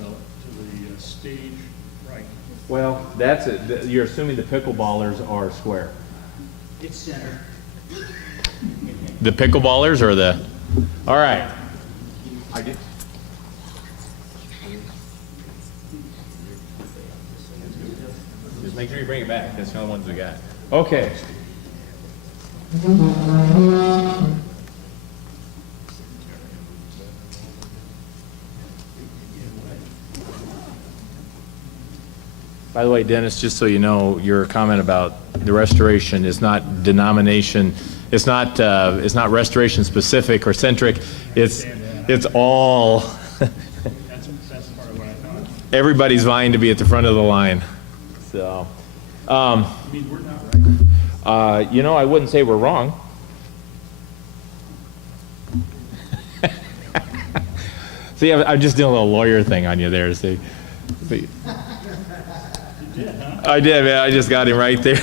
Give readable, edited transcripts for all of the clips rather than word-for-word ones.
the stage right. Well, that's it. You're assuming the pickleballers are square. It's center. The pickleballers or the? All right. I get. Just make sure you bring it back. That's the only ones we got. Okay. By the way, Dennis, just so you know, your comment about the restoration is not denomination. It's not restoration specific or centric. It's all. That's part of what I thought. Everybody's vying to be at the front of the line. So, You mean we're not right? you know, I wouldn't say we're wrong. See, I'm just doing a little lawyer thing on you there. See. You did, huh? I did, man. I just got him right there.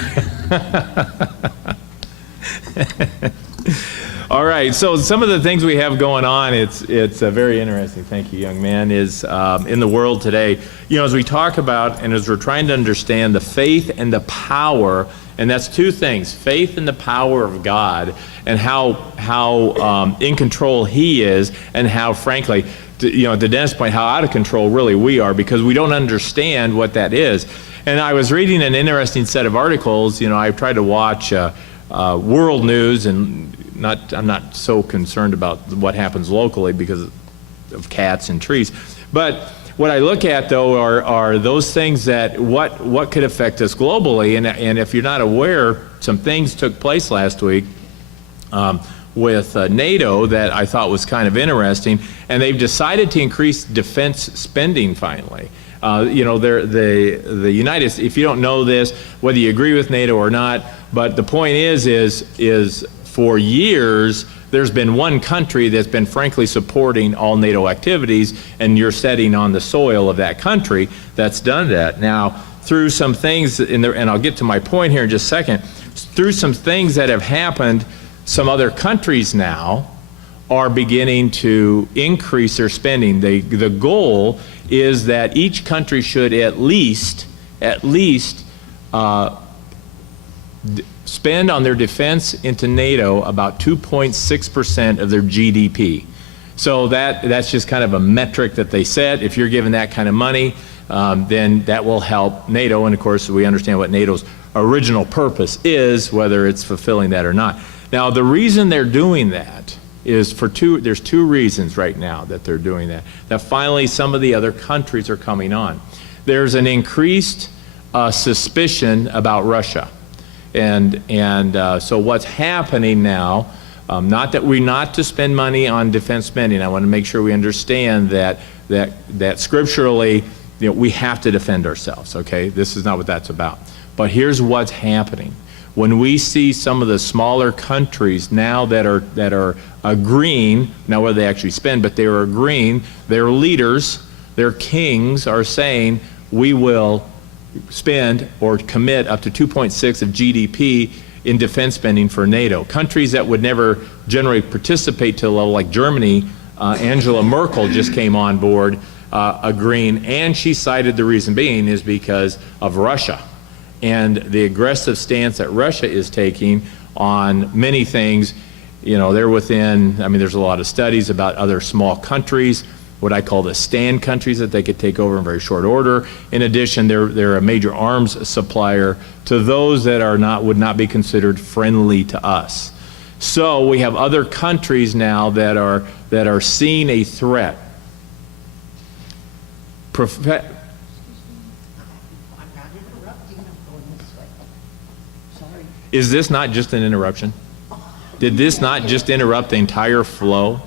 All right. So some of the things we have going on, it's very interesting. Thank you, young man. Is in the world today. You know, as we talk about and as we're trying to understand the faith and the power, and that's two things: faith and the power of God, and how in control He is, and how, frankly, you know, to Dennis' point, how out of control really we are because we don't understand what that is. And I was reading an interesting set of articles. You know, I've tried to watch world news, and I'm not so concerned about what happens locally because of cats and trees. But what I look at, though, are those things that what could affect us globally. And if you're not aware, some things took place last week with NATO that I thought was kind of interesting, and they've decided to increase defense spending finally. You know, the United States, if you don't know this, whether you agree with NATO or not, but the point is for years, there's been one country that's been frankly supporting all NATO activities, and you're setting on the soil of that country that's done that. Now, through some things, and I'll get to my point here in just a second, through some things that have happened, some other countries now are beginning to increase their spending. The goal is that each country should at least spend on their defense into NATO about 2.6% of their GDP. So that's just kind of a metric that they set. If you're given that kind of money, then that will help NATO. And of course, we understand what NATO's original purpose is, whether it's fulfilling that or not. Now, the reason they're doing that is there's two reasons right now that they're doing that. That finally some of the other countries are coming on. There's an increased suspicion about Russia. And so what's happening now, not that we're not to spend money on defense spending. I want to make sure we understand that scripturally, you know, we have to defend ourselves, okay? This is not what that's about. But here's what's happening. When we see some of the smaller countries now that are agreeing, now whether they actually spend, but they are agreeing, their leaders, their kings are saying, we will spend or commit up to 2.6 of GDP in defense spending for NATO. Countries that would never generally participate to a level like Germany, Angela Merkel just came on board agreeing, and she cited the reason being is because of Russia and the aggressive stance that Russia is taking on many things. You know, they're within, I mean, there's a lot of studies about other small countries, what I call the stand countries that they could take over in very short order. In addition, they're a major arms supplier to those that would not be considered friendly to us. So we have other countries now that are seeing a threat. Is this not just an interruption? Did this not just interrupt the entire flow?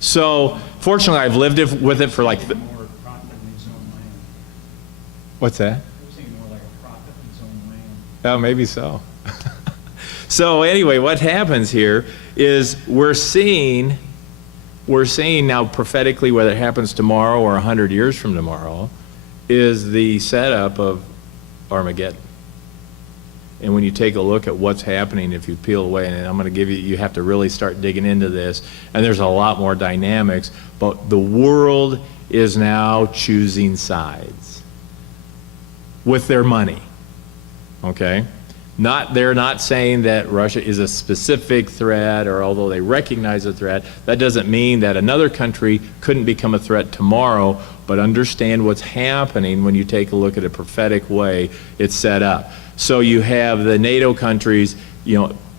So, fortunately, I've lived with it for like... More profit in his own land. What's that? I was thinking more like a profit in his own land. Oh, maybe so. So anyway, what happens here is we're seeing now prophetically, whether it happens tomorrow or 100 years from tomorrow, is the setup of Armageddon. And when you take a look at what's happening, if you peel away, and I'm going to give you have to really start digging into this, and there's a lot more dynamics, but the world is now choosing sides with their money, okay? They're not saying that Russia is a specific threat, or although they recognize a threat, that doesn't mean that another country couldn't become a threat tomorrow, but understand what's happening when you take a look at a prophetic way it's set up. So you have the NATO countries,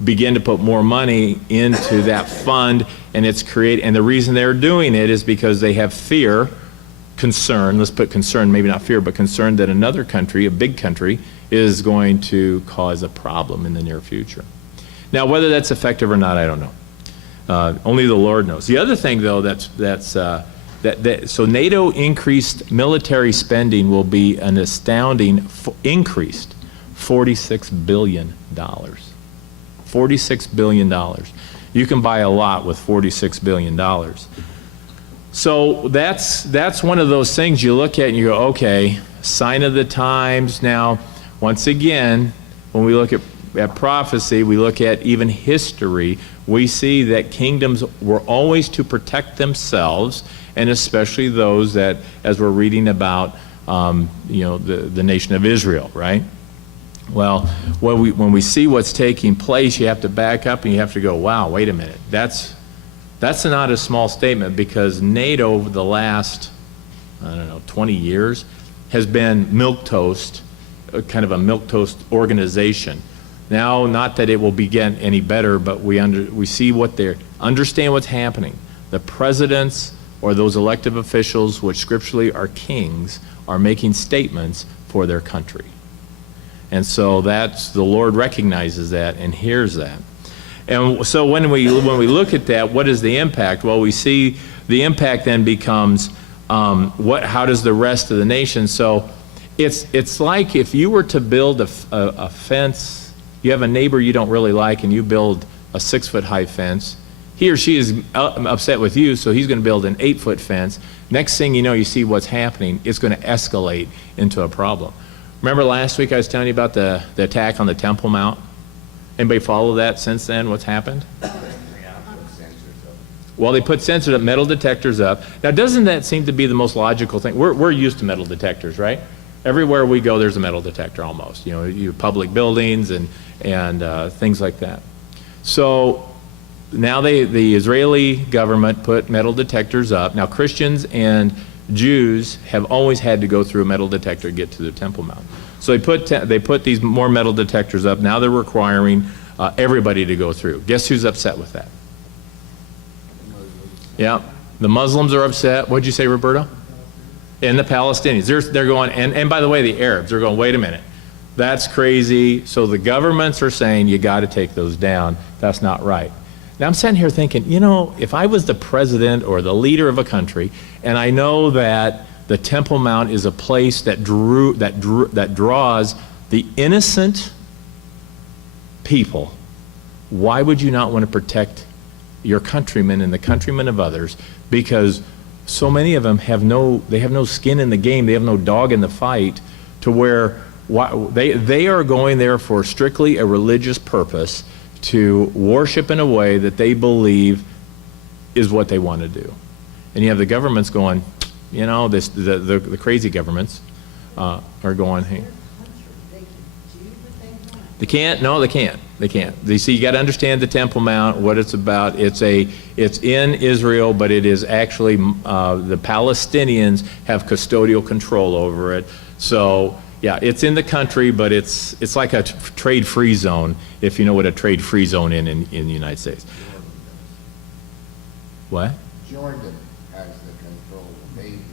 begin to put more money into that fund, and and the reason they're doing it is because they have fear, concern, let's put concern, maybe not fear, but concern that another country, a big country, is going to cause a problem in the near future. Now, whether that's effective or not, I don't know. Only the Lord knows. The other thing, though, so NATO increased military spending will be an astounding increased $46 billion. $46 billion. You can buy a lot with $46 billion. So that's one of those things you look at and you go, okay, sign of the times. Now, once again, when we look at prophecy, we look at even history, we see that kingdoms were always to protect themselves, and especially those that, as we're reading about, the nation of Israel, right? Well, when we see what's taking place, you have to back up and you have to go, wow, wait a minute. That's not a small statement, because NATO over the last, 20 years has been milquetoast, kind of a milquetoast organization. Now, not that it will begin any better, but we see understand what's happening. The presidents or those elective officials, which scripturally are kings, are making statements for their country. And so the Lord recognizes that and hears that. And so when we look at that, what is the impact? Well, we see the impact then becomes how does the rest of the nation? So it's like if you were to build a fence, you have a neighbor you don't really like, and you build a 6-foot-high fence. He or she is upset with you, so he's going to build an 8-foot fence. Next thing you know, you see what's happening. It's going to escalate into a problem. Remember last week I was telling you about the attack on the Temple Mount? Anybody follow that since then? What's happened? Well, they put sensors up, metal detectors up. Now, doesn't that seem to be the most logical thing? We're used to metal detectors, right? Everywhere we go, there's a metal detector almost. You public buildings and things like that. So now the Israeli government put metal detectors up. Now, Christians and Jews have always had to go through a metal detector to get to the Temple Mount. So they put these more metal detectors up. Now they're requiring everybody to go through. Guess who's upset with that? Yeah, the Muslims are upset. What'd you say, Roberto? And the Palestinians. They're going, and by the way, the Arabs are going, wait a minute, that's crazy. So the governments are saying, you got to take those down. That's not right. Now I'm sitting here thinking, if I was the president or the leader of a country, and I know that the Temple Mount is a place that draws the innocent people, why would you not want to protect your countrymen and the countrymen of others? Because so many of them have no skin in the game, they have no dog in the fight, to where they are going there for strictly a religious purpose, to worship in a way that they believe is what they want to do. And you have the governments going, the crazy governments are going, hey. They can't? No, they can't. They can't. You see, you got to understand the Temple Mount, what it's about. It's in Israel, but it is actually the Palestinians have custodial control over it. So yeah, it's in the country, but it's like a trade-free zone, if you know what a trade-free zone in the United States. What? Jordan has the control.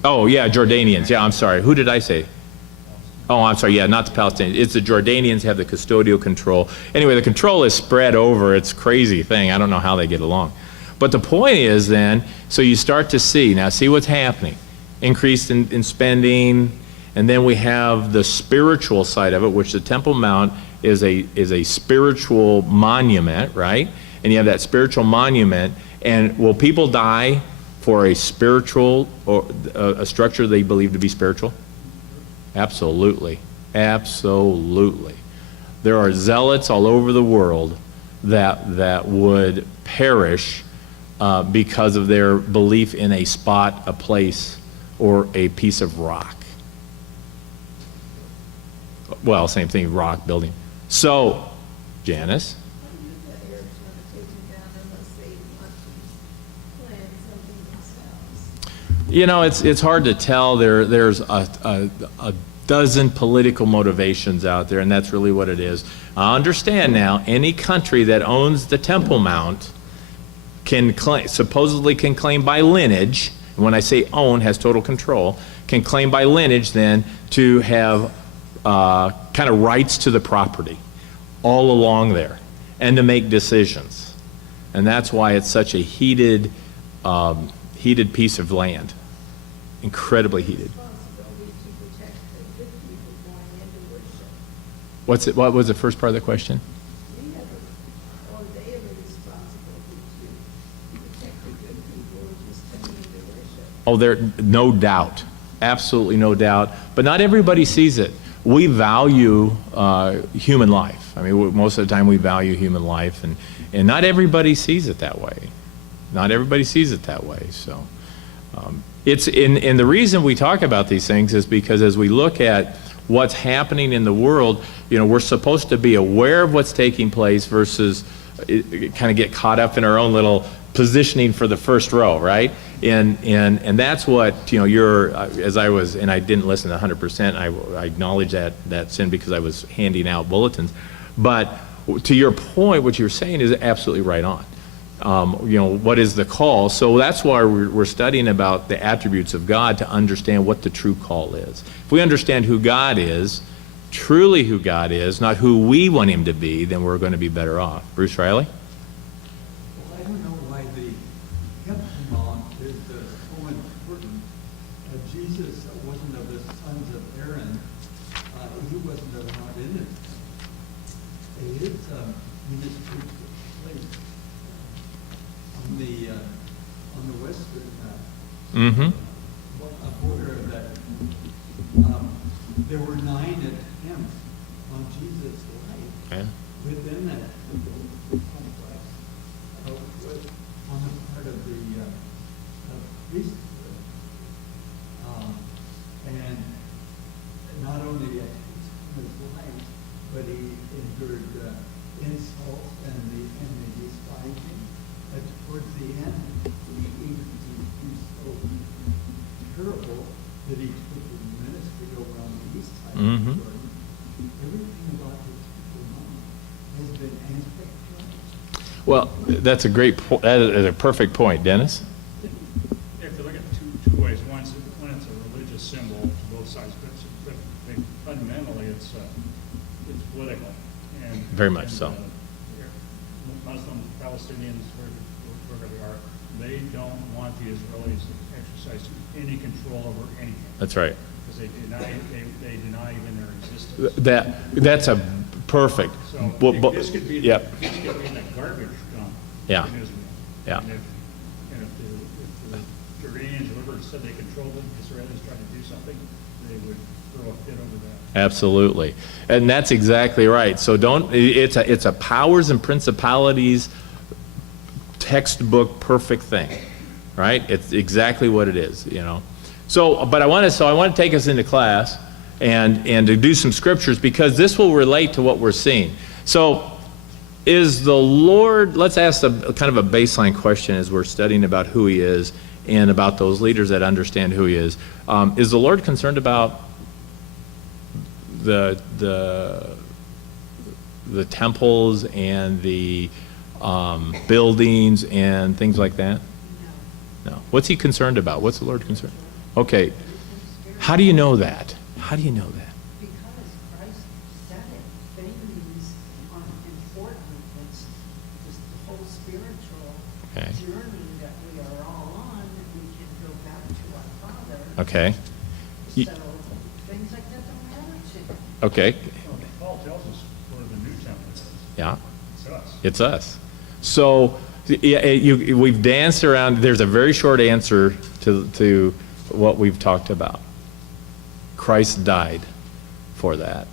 Oh yeah, Jordanians. Yeah, I'm sorry. Who did I say? Oh, I'm sorry. Yeah, not the Palestinians. It's the Jordanians have the custodial control. Anyway, the control is spread over. It's a crazy thing. I don't know how they get along. But the point is then, so you start to see what's happening. Increase in spending, and then we have the spiritual side of it, which the Temple Mount is a spiritual monument, right? And you have that spiritual monument, and will people die for a spiritual or a structure they believe to be spiritual? Absolutely. Absolutely. There are zealots all over the world that would perish because of their belief in a spot, a place, or a piece of rock. Well, same thing, rock, building. So, Janice? The Arabs want to take them down unless they want to plan something themselves. You know, it's hard to tell. There's a dozen political motivations out there, and that's really what it is. I understand now, any country that owns the Temple Mount can claim, supposedly can claim by lineage, and when I say own, has total control, can claim by lineage then to have kind of rights to the property all along there, and to make decisions. And that's why it's such a heated piece of land. Incredibly heated. Responsibility to protect the good people going into worship. What was the first part of the question? We have or they have a responsibility to protect the good people who are just coming into worship. Oh, there, no doubt. Absolutely no doubt. But not everybody sees it. We value human life. I mean, most of the time we value human life, and not everybody sees it that way. Not everybody sees it that way. So it's and the reason we talk about these things is because as we look at what's happening in the world, you know, we're supposed to be aware of what's taking place versus kind of get caught up in our own little positioning for the first row, right? And that's what, you know, you're, as I was, and I didn't listen 100%, I acknowledge that sin because I was handing out bulletins. But to your point, what you're saying is absolutely right on. You know, what is the call? So that's why we're studying about the attributes of God to understand what the true call is. If we understand who God is, truly who God is, not who we want him to be, then we're going to be better off. Bruce Riley? Well, I don't know why the Temple Mount is so important. Jesus wasn't of the sons of Aaron. He wasn't of Mount Inez. His ministry took place on the western border of that. There were 9 attempts on Jesus' life. Okay. Within that complex, on the part of the priesthood, and not only at his life, but he endured insults and the despising. But towards the end, he was so terrible that he took his ministry over on the east side of the Jordan. Everything about the Temple Mount has been anti-Christ. Well, that's a great point. That is a perfect point. Dennis? You have to look at two ways. One, it's a religious symbol to both sides, but fundamentally it's political. And, Very much so. Muslims, Palestinians, wherever they are, they don't want the Israelis to exercise any control over anything. That's right. Because they deny even their existence. That's a perfect. So this could be Yep. this could be in a garbage dump Yeah. in Israel. Yeah. And if the Jordanians or whoever said they controlled it, the Israelis tried to do something, they would throw a fit over that. Absolutely. And that's exactly right. So it's a powers and principalities textbook perfect thing, right? It's exactly what it is, you know. So, but I want to take us into class and to do some scriptures because this will relate to what we're seeing. So, is the Lord, let's ask kind of a baseline question as we're studying about who he is and about those leaders that understand who he is. Is the Lord concerned about the temples and the buildings and things like that? No. What's he concerned about? What's the Lord concerned? Okay. How do you know that? How do you know that? Because Christ said it, things are important. It's just the whole spiritual Okay. journey that we are all on, and we can go back to our Father. Okay. So things like that don't matter to him. Okay. Well, Paul tells us where the new temple is. Yeah. It's us. It's us. So yeah, we've danced around. There's a very short answer to what we've talked about. Christ died for that.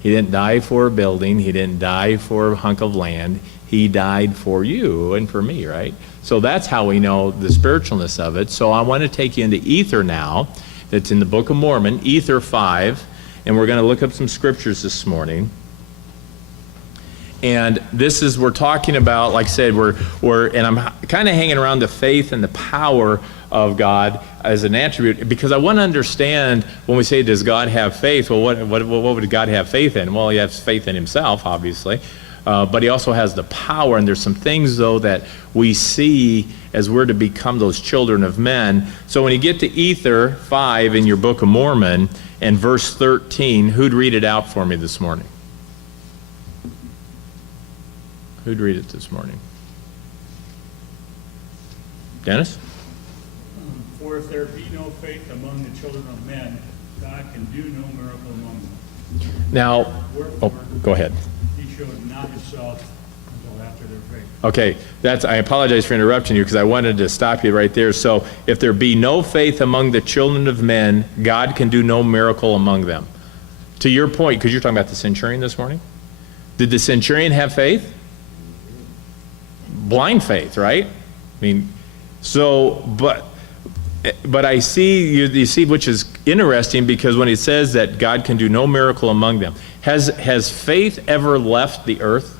He didn't die for a building. He didn't die for a hunk of land. He died for you and for me, right? So that's how we know the spiritualness of it. So I want to take you into Ether now. That's in the Book of Mormon, Ether 5. And we're going to look up some scriptures this morning. And this is, we're talking about, like I said, and I'm kind of hanging around the faith and the power of God as an attribute, because I want to understand when we say, does God have faith? Well, what would God have faith in? Well, he has faith in himself, obviously. But he also has the power, and there's some things, though, that we see as we're to become those children of men. So when you get to Ether 5 in your Book of Mormon, and verse 13, who'd read it out for me this morning? Who'd read it this morning? Dennis? For if there be no faith among the children of men, God can do no miracle among them. Now, Wherefore, go ahead. he showed not himself until after their faith. Okay, I apologize for interrupting you because I wanted to stop you right there. So, if there be no faith among the children of men, God can do no miracle among them. To your point, because you're talking about the centurion this morning, did the centurion have faith? Blind faith, right? I mean, so, but I see, you see, which is interesting, because when it says that God can do no miracle among them, has faith ever left the earth?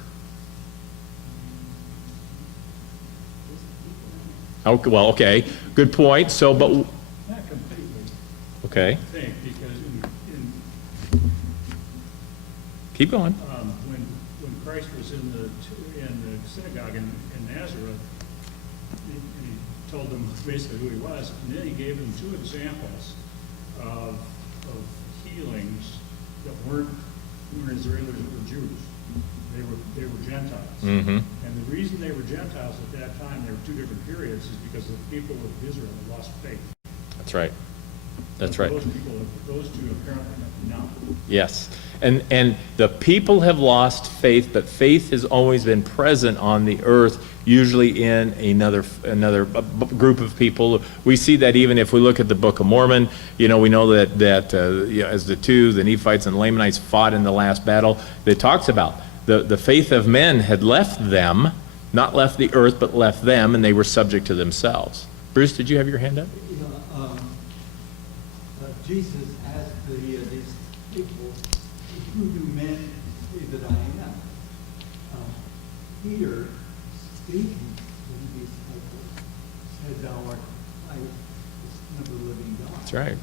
Okay, well, okay, good point. So, but, Not completely, okay, I think, because keep going. when Christ was in the synagogue in Nazareth, and he told them basically who he was, and then he gave them two examples of healings that weren't Israelis, that were Jews. They were Gentiles. Mm-hmm. And the reason they were Gentiles at that time, there were two different periods, is because the people of Israel had lost faith. That's right. That's right. Those two apparently not. Yes. And the people have lost faith, but faith has always been present on the earth, usually in another group of people. We see that even if we look at the Book of Mormon. We know that as the Nephites and Lamanites fought in the last battle, it talks about the faith of men had left them, not left the earth, but left them, and they were subject to themselves. Bruce, did you have your hand up? Jesus asked these people, who do men say that I am? Peter, speaking to the disciples, said, thou art Christ, the Son of the living God. That's right.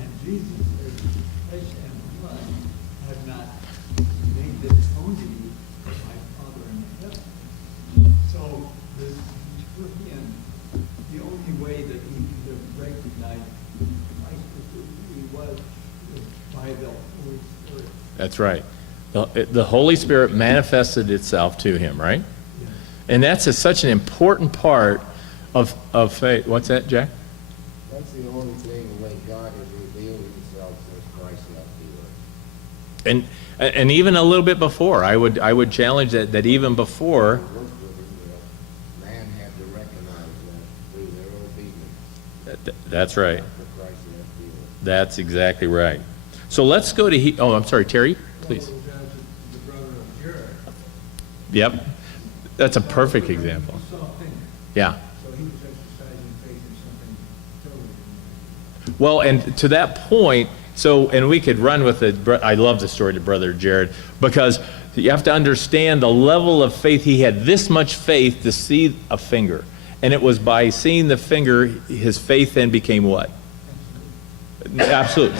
And Jesus said, flesh and blood have not made this known to you, but my Father in heaven. So this, for him, the only way that he could have recognized Christ was who he was by the Holy Spirit. That's right. The Holy Spirit manifested itself to him, right? Yes. And that's such an important part of faith. What's that, Jack? That's the only thing, the way God has revealed himself since Christ left the earth. And even a little bit before, I would challenge that even before. Work with him, man had to recognize that through their obedience. That's right. After Christ left the earth. That's exactly right. So let's go to I'm sorry, Terry, please. The brother of Jared. Yep. That's a perfect example. Saw things. Yeah. So he was exercising faith in something totally different. Well, and to that point, and we could run with it. I love the story to Brother Jared, because you have to understand the level of faith. He had this much faith to see a finger. And it was by seeing the finger, his faith then became what? Absolute.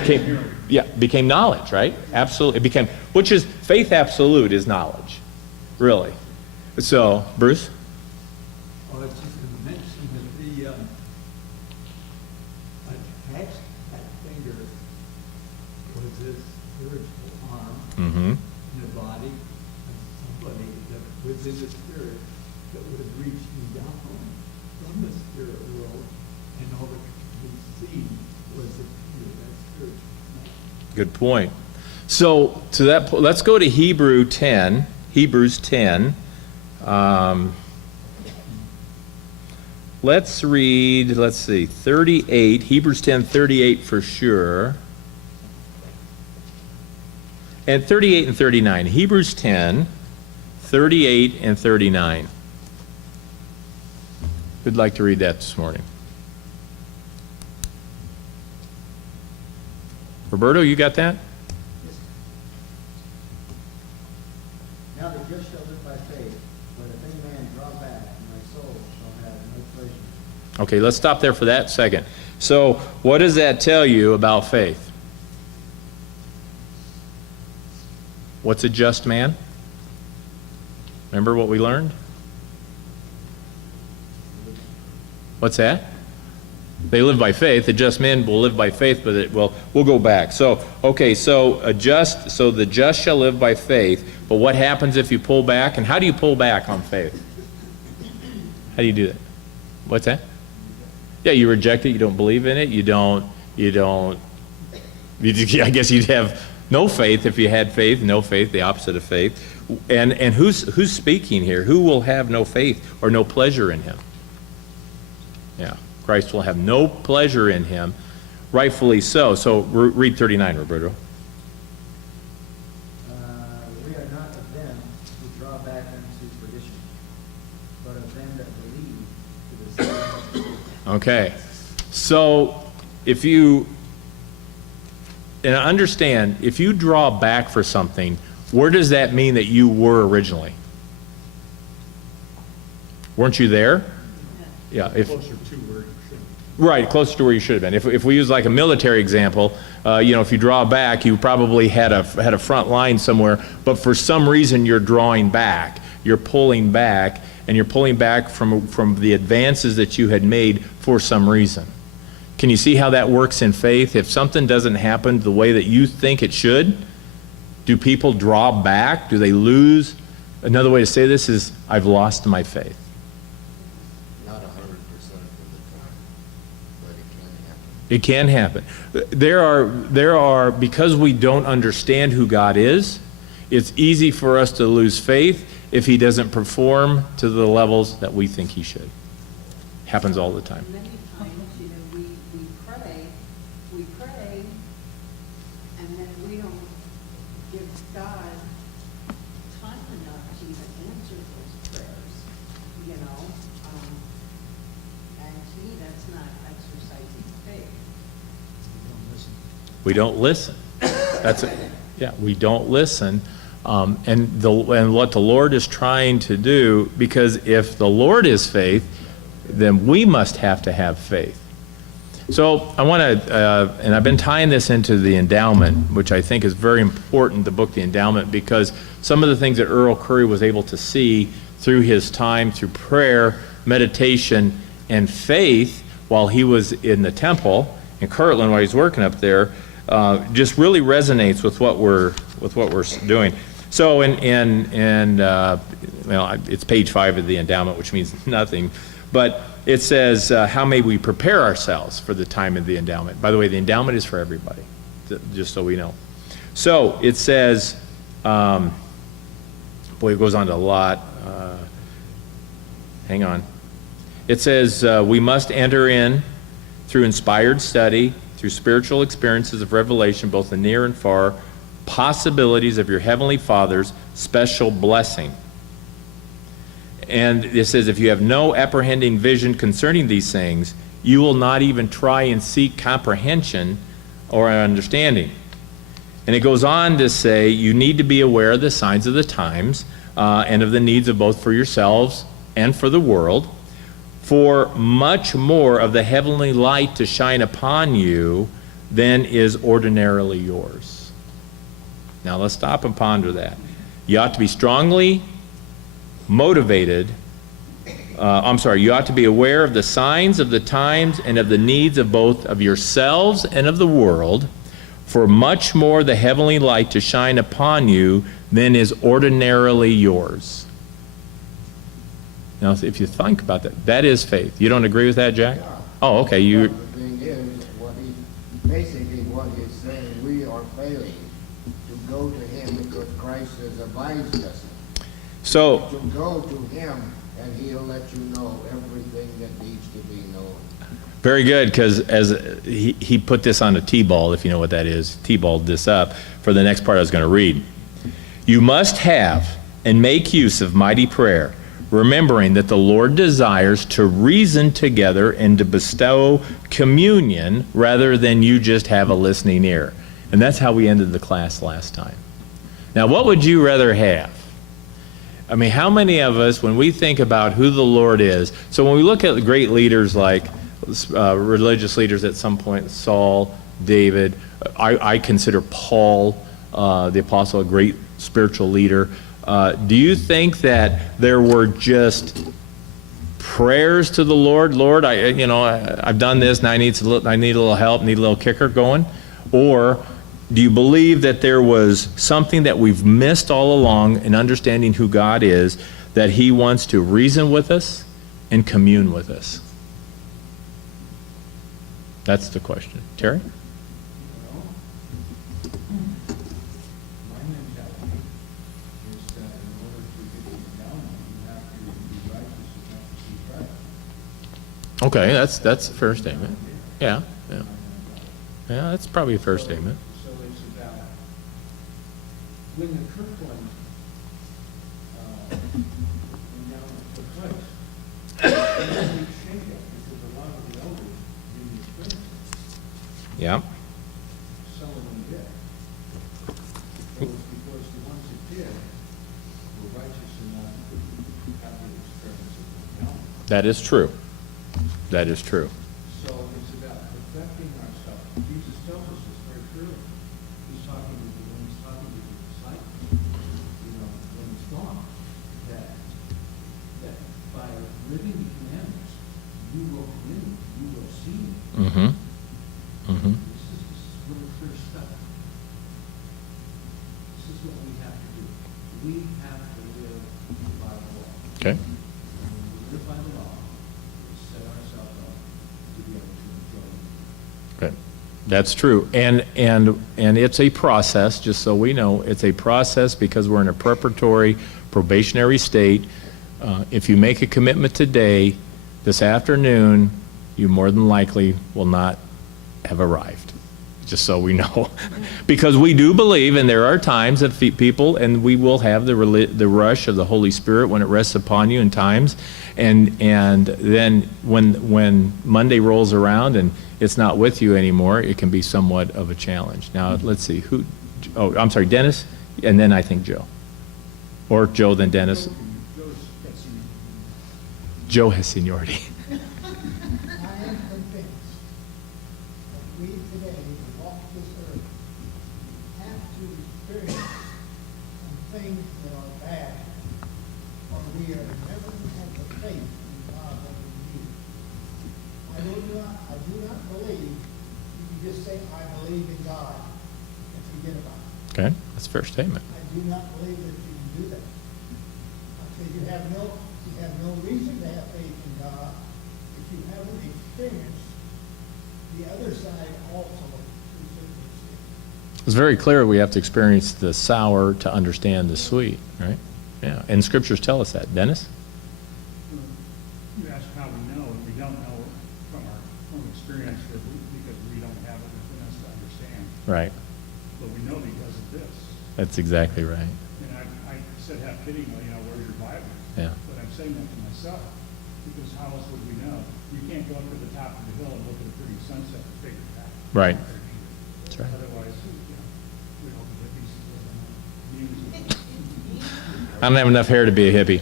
Became knowledge, right? Absolutely. It became, which is, faith absolute is knowledge. Really. So, Bruce? I was just going to mention that the attached to that finger was this spiritual arm Mm-hmm. in the body of somebody that was in the spirit that would reach you down from the spirit world, and all that could be seen was the finger, that spiritual man. Good point. So, to that point, let's go to Hebrews 10. Let's read, 38, Hebrews 10, 38 for sure. And 38 and 39. Hebrews 10, 38 and 39. Who'd like to read that this morning? Roberto, you got that? Now the just shall live by faith, but if any man draw back, my soul shall have no pleasure. Okay, let's stop there for that second. So, what does that tell you about faith? What's a just man? Remember what we learned? What's that? They live by faith. The just man will live by faith, but we'll go back. So, okay, so the just shall live by faith, but what happens if you pull back? And how do you pull back on faith? How do you do that? What's that? Yeah, you reject it, you don't believe in it, I guess you'd have no faith if you had faith, no faith, the opposite of faith. And who's speaking here? Who will have no faith or no pleasure in him? Yeah, Christ will have no pleasure in him, rightfully so. So read 39, Roberto. We are not of them who draw back unto perdition, but of them that believe to the saving. Okay, so if you, and understand, if you draw back for something, where does that mean that you were originally? Weren't you there? Yeah. Closer to where you should. Right, closer to where you should have been. If we use like a military example, if you draw back, you probably had a front line somewhere, but for some reason you're drawing back, you're pulling back, and you're pulling back from the advances that you had made for some reason. Can you see how that works in faith? If something doesn't happen the way that you think it should, do people draw back? Do they lose? Another way to say this is, I've lost my faith. Not 100% of the time, but it can happen. It can happen. There are, because we don't understand who God is, it's easy for us to lose faith if he doesn't perform to the levels that we think he should. Happens all the time. Many times, we pray, and then we don't give God time enough to even answer those prayers, and to me, that's not exercising faith. We don't listen. That's it. Yeah, we don't listen. And what the Lord is trying to do, because if the Lord is faith, then we must have to have faith. So I want to, and I've been tying this into the endowment, which I think is very important, the book, The Endowment, because some of the things that Earl Curry was able to see through his time, through prayer, meditation, and faith while he was in the temple in Kirtland, while he's working up there, just really resonates with what we're doing. So it's page 5 of the endowment, which means nothing, but it says, how may we prepare ourselves for the time of the endowment? By the way, the endowment is for everybody, just so we know. So it says, boy, it goes on to a lot. Hang on. It says, we must enter in through inspired study, through spiritual experiences of revelation, both the near and far, possibilities of your Heavenly Father's special blessing. And it says, if you have no apprehending vision concerning these things, you will not even try and seek comprehension or understanding. And it goes on to say, you need to be aware of the signs of the times and of the needs of both for yourselves and for the world, for much more of the heavenly light to shine upon you than is ordinarily yours. Now let's stop and ponder that. You ought to be strongly motivated. You ought to be aware of the signs of the times and of the needs of both of yourselves and of the world, for much more the heavenly light to shine upon you than is ordinarily yours. Now, if you think about that, that is faith. You don't agree with that, Jack? Yeah. Oh, okay. But the thing is, what he's saying, we are failing to go to him because Christ has advised us So, to go to him, and he'll let you know everything that needs to be known. very good, because as he put this on a T-ball, if you know what that is, T-balled this up for the next part I was going to read. You must have and make use of mighty prayer, remembering that the Lord desires to reason together and to bestow communion rather than you just have a listening ear. And that's how we ended the class last time. Now, what would you rather have? I mean, how many of us, when we think about who the Lord is, so when we look at great leaders like religious leaders at some point, Saul, David, I consider Paul, the apostle, a great spiritual leader. Do you think that there were just prayers to the Lord? Lord, I've done this, and I need a little help, need a little kicker going? Or do you believe that there was something that we've missed all along in understanding who God is, that He wants to reason with us and commune with us? That's the question. Terry? My mentality is that in order to get the endowment, you have to be righteous, you have to see Christ. Okay, that's a fair statement. Yeah. Yeah, that's probably a fair statement. So it's about, when the Kirkland endowment took place, they changed it because a lot of the elders didn't experience it. Yeah. Some of them did. It was because the ones that did were righteous enough to have the experience of the endowment. That is true. That is true. So it's about perfecting ourselves. Jesus tells us this very clearly. He's talking to when he's talking to the disciples, when it's gone, that by living the commandments, you will live, you will see me. Mm-hmm. Mm-hmm. This is really clear stuff. This is what we have to do. We have to live by the law. Okay. And when we live by the law, we set ourselves up to be able to enjoy it. Okay. That's true. And it's a process, just so we know, it's a process because we're in a preparatory, probationary state. If you make a commitment today, this afternoon, you more than likely will not have arrived, just so we know. Because we do believe, and there are times that people, and we will have the rush of the Holy Spirit when it rests upon you in times, and then when Monday rolls around and it's not with you anymore, it can be somewhat of a challenge. Now, let's see, I'm sorry, Dennis, and then I think Joe. Or Joe, then Dennis. Joe has seniority. I am convinced that we today, who walk this earth, have to experience some things that are bad, or we are never going to have the faith in God that we need. I do not believe you can just say, I believe in God, and forget about it. Okay, that's a fair statement. I do not believe that you can do that. I say you have no reason to have faith in God if you haven't experienced the other side also to a certain extent. It's very clear we have to experience the sour to understand the sweet, right? Yeah, and scriptures tell us that. Dennis? You asked how we know, and we don't know from our own experience because we don't have it within us to understand. Right. But we know because of this. That's exactly right. And I said half-kiddingly, where's your Bible? Yeah. But I'm saying that to myself, because how else would we know? You can't go up to the top of the hill and look at a pretty sunset and figure it out. Right. That's right. Otherwise, we don't get these I don't have enough hair to be a hippie,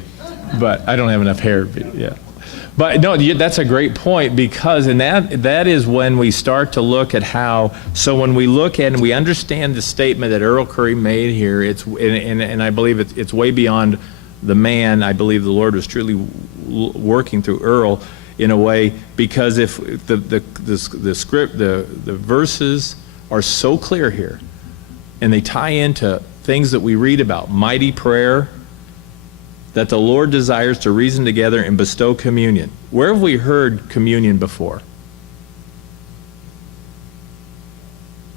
but I don't have enough hair. Yeah. But no, that's a great point, because that is when we start to look at how, so when we look at and we understand the statement that Earl Curry made here, and I believe it's way beyond the man. I believe the Lord was truly working through Earl in a way, because if the script, the verses are so clear here, and they tie into things that we read about, mighty prayer, that the Lord desires to reason together and bestow communion. Where have we heard communion before?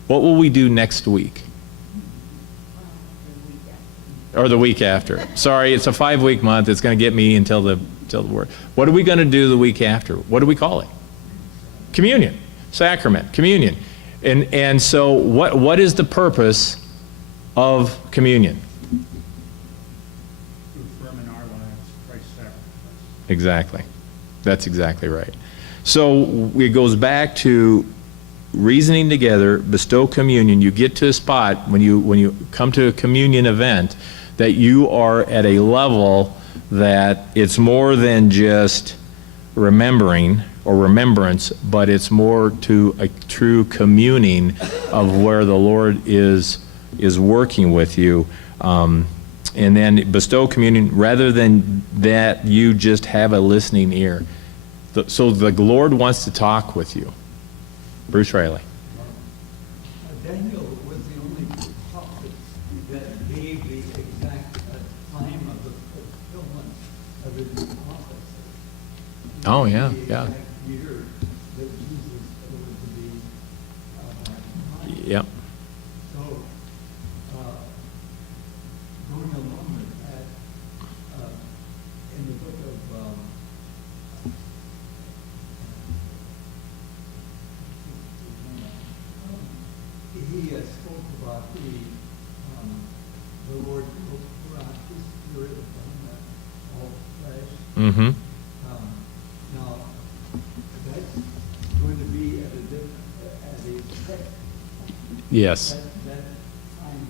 What will we do next week? Or the week after. Sorry, it's a 5-week month. It's going to get me until the word. What are we going to do the week after? What do we call it? Communion. Sacrament. Communion. And so what is the purpose of communion? Exactly. That's exactly right. So it goes back to reasoning together, bestow communion. You get to a spot when you come to a communion event that you are at a level that it's more than just remembering or remembrance, but it's more to a true communing of where the Lord is working with you. And then bestow communion rather than that you just have a listening ear. So the Lord wants to talk with you. Bruce Riley. Daniel was the only prophet that gave the exact time of the fulfillment of his prophecy. Oh, yeah, The yeah. exact year that Jesus was to be Yep. So, going along with that, in the book of, he spoke about the Lord will pour out his spirit upon all flesh. Mm-hmm. Now, that's going to be at a different, at a set. Yes. That time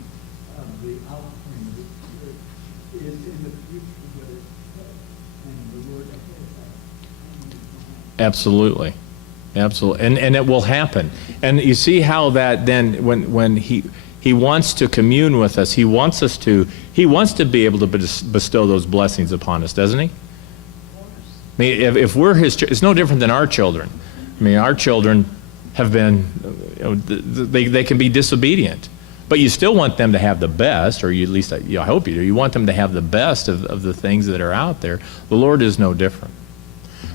of the outpouring of the Spirit is in the future, but it's and the Lord ahead of that time is behind. Absolutely. Absolutely. And it will happen. And you see how that then when he wants to commune with us, he wants to be able to bestow those blessings upon us, doesn't he? I mean, if we're his, it's no different than our children. I mean, our children have been, they can be disobedient, but you still want them to have the best, or you, at least I hope you do. You want them to have the best of the things that are out there. The Lord is no different.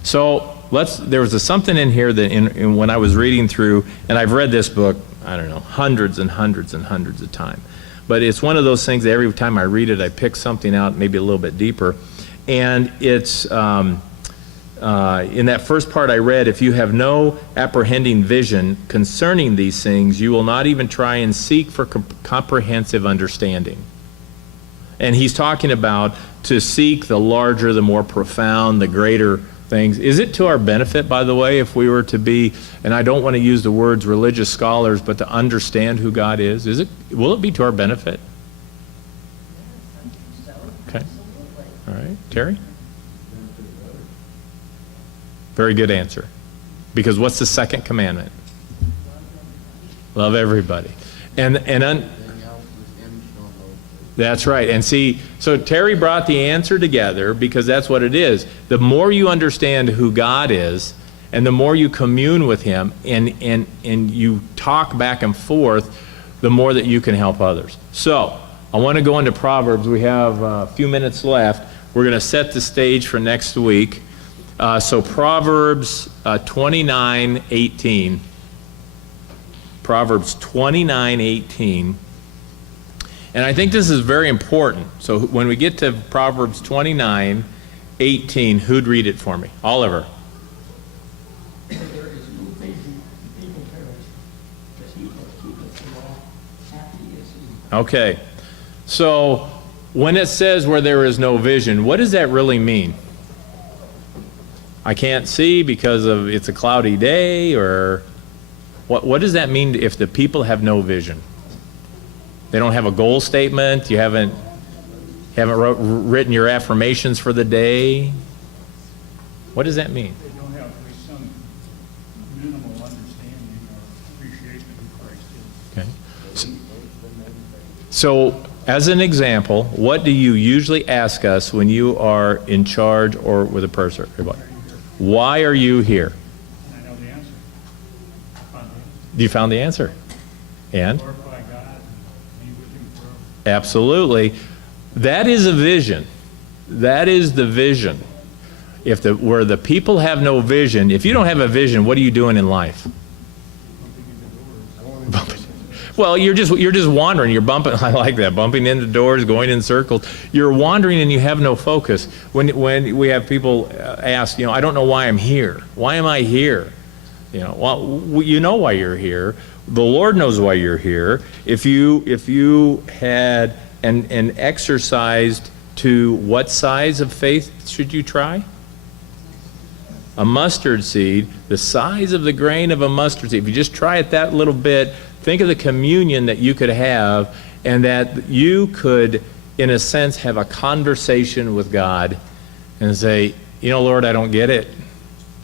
So there was something in here that when I was reading through, and I've read this book, I don't know, hundreds and hundreds and hundreds of times, but it's one of those things that every time I read it, I pick something out maybe a little bit deeper, and it's in that first part I read, if you have no apprehending vision concerning these things, you will not even try and seek for comprehensive understanding. And he's talking about to seek the larger, the more profound, the greater things. Is it to our benefit, by the way, if we were to be, and I don't want to use the words religious scholars, but to understand who God is? Will it be to our benefit? Yes, I think so. Okay. Absolutely. All right. Terry? Very good answer. Because what's the second commandment? Love everybody. Everything else is intentional. That's right. And see, so Terry brought the answer together because that's what it is. The more you understand who God is, and the more you commune with him and you talk back and forth, the more that you can help others. So I want to go into Proverbs. We have a few minutes left. We're going to set the stage for next week. So Proverbs 29:18. Proverbs 29:18. And I think this is very important. So when we get to Proverbs 29:18, who'd read it for me? Oliver. There is no vision, people perish, but he that keepeth the law, happy is he. Okay. So when it says where there is no vision, what does that really mean? I can't see because it's a cloudy day, or what does that mean if the people have no vision? They don't have a goal statement. You haven't written your affirmations for the day. What does that mean? They don't have at least some minimal understanding or appreciation of who Christ is. Okay. So, as an example, what do you usually ask us when you are in charge or with a person? Why are you here? And I know the answer. I found the answer. You found the answer. And? Glorify God and be with him forever. Absolutely. That is a vision. That is the vision. Where the people have no vision, if you don't have a vision, what are you doing in life? Well, you're just wandering. You're bumping. I like that. Bumping into doors, going in circles. You're wandering and you have no focus. When we have people ask, I don't know why I'm here. Why am I here? Well, you know why you're here. The Lord knows why you're here. If you had and exercised to what size of faith should you try? a mustard seed, the size of the grain of a mustard seed. If you just try it that little bit, think of the communion that you could have, and that you could, in a sense, have a conversation with God and say, you know, Lord, I don't get it.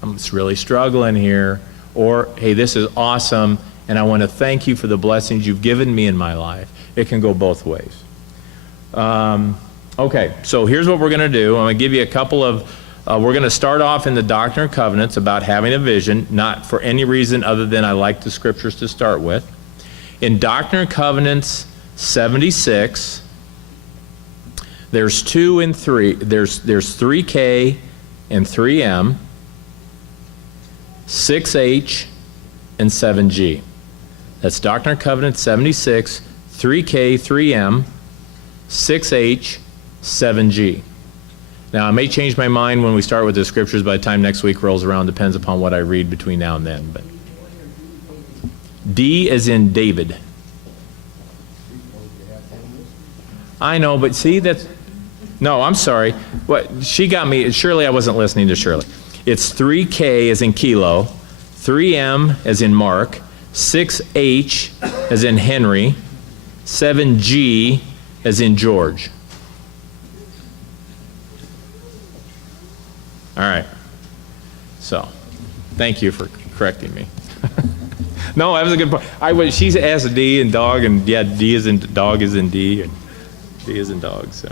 I'm just really struggling here. Or, hey, this is awesome, and I want to thank you for the blessings you've given me in my life. It can go both ways. Okay, so here's what we're going to do. I'm going to give you a couple of, we're going to start off in the Doctrine and Covenants about having a vision, not for any reason other than I like the scriptures to start with. In Doctrine and Covenants 76, there's 2 and 3. There's 3K and 3M, 6H, and 7G. That's Doctrine and Covenants 76, 3K, 3M, 6H, 7G. Now, I may change my mind when we start with the scriptures by the time next week rolls around. Depends upon what I read between now and then. But D as in David. I know, but see, that's... No, I'm sorry. What she got me, Shirley, I wasn't listening to Shirley. It's 3K as in kilo, 3M as in Mark, 6H as in Henry, 7G as in George. All right. So, thank you for correcting me. No, that was a good point. She asked D and dog, and yeah, D is in dog is in D, and D is in dog, so.